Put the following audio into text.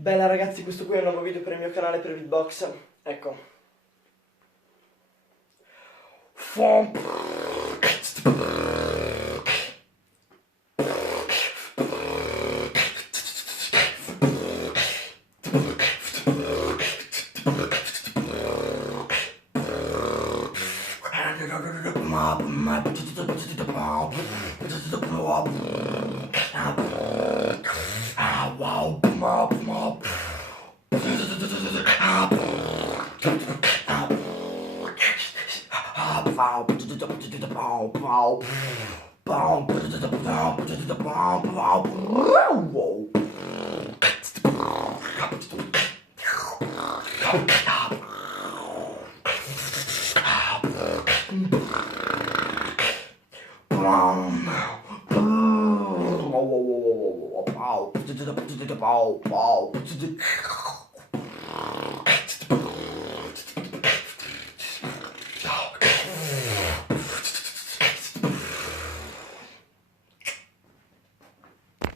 Bella ragazzi, questo qui è un nuovo video per il mio canale per Beatbox. Ecco.